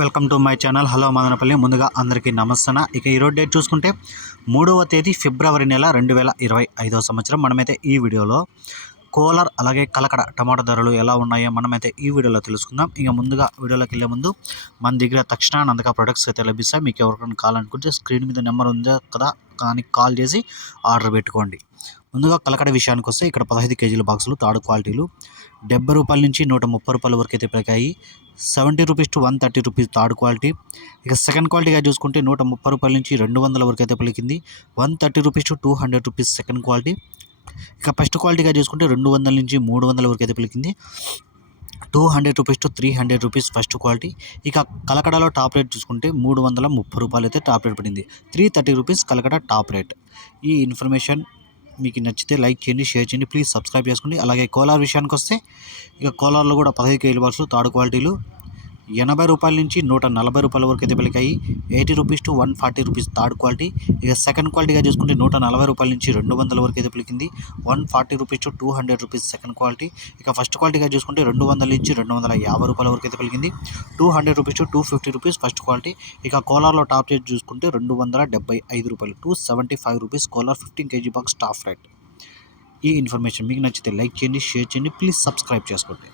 Welcome to my channel. Hello Madanapalle. ముందుగా అందరికీ నమస్తన ఇక ఈరోజు డేట్ చూసుకుంటే మూడవ తేదీ ఫిబ్రవరి నెల రెండు వేల ఇరవై ఐదవ సంవత్సరం. మనమైతే ఈ వీడియోలో కోలర్ అలాగే కలకడ టమాటా ధరలు ఎలా ఉన్నాయో మనమైతే ఈ వీడియోలో తెలుసుకుందాం. ఇక ముందుగా వీడియోలోకి వెళ్ళే ముందు మన దగ్గర తక్షణ నందక ప్రొడక్ట్స్ అయితే లభిస్తాయి. మీకు ఎవరికైనా కావాలనుకుంటే స్క్రీన్ మీద నెంబర్ ఉందా కదా కానీ కాల్ చేసి ఆర్డర్ పెట్టుకోండి. ముందుగా కలకడ విషయానికి వస్తే ఇక్కడ పదహైదు కేజీల బాక్సులు తాడు క్వాలిటీలు. డెబ్బై రూపాయల నుంచి నూట ముప్పై రూపాయల వరకు అయితే పెరిగాయి. Seventy rupees to one thirty rupees third quality. ఇక సెకండ్ క్వాలిటీగా చూసుకుంటే నూట ముప్పై రూపాయల నుంచి రెండు వందల వరకు అయితే పలికింది. One thirty rupees to two hundred rupees second quality. ఇక ఫస్ట్ క్వాలిటీగా చూసుకుంటే రెండు వందల నుంచి మూడు వందల వరకు అయితే పలికింది. Two hundred rupees to three hundred rupees first quality. ఇక కలకడలో టాప్ రేట్ చూసుకుంటే మూడు వందల ముప్పై రూపాయలు అయితే టాప్ రేట్ పడింది. Three thirty rupees Kalakada top rate. ఈ ఇన్ఫర్మేషన్ మీకు నచ్చితే లైక్ చేయండి షేర్ చేయండి ప్లీజ్ సబ్స్క్రైబ్ చేసుకోండి. అలాగే కోలార్ విషయానికి వస్తే ఇక కోలార్లో కూడా పదహైదు కేజీల బాక్సులు థర్డ్ క్వాలిటీలు ఎనభై రూపాయల నుంచి నూట నలభై రూపాయల వరకు అయితే పలికాయి eighty rupees to one forty rupees third quality. ఇక సెకండ్ క్వాలిటీగా చూసుకుంటే నూట నలభై రూపాయల నుంచి రెండు వందల వరకు అయితే పలికింది one forty rupees to two hundred rupees second quality. ఇక ఫస్ట్ క్వాలిటీగా చూసుకుంటే రెండు వందల నుంచి రెండు వందల యాభై రూపాయల వరకు అయితే పలికింది two hundred rupees to two fifty rupees first quality. ఇక కోలార్లో టాప్ రేట్ చూసుకుంటే రెండు వందల డెబ్బై ఐదు రూపాయలు two seventy five rupees Kolar fifteen KG box top rate. ఈ ఇన్ఫర్మేషన్ మీకు నచ్చితే లైక్ చేయండి షేర్ చేయండి ప్లీజ్ సబ్స్క్రైబ్ చేసుకోండి.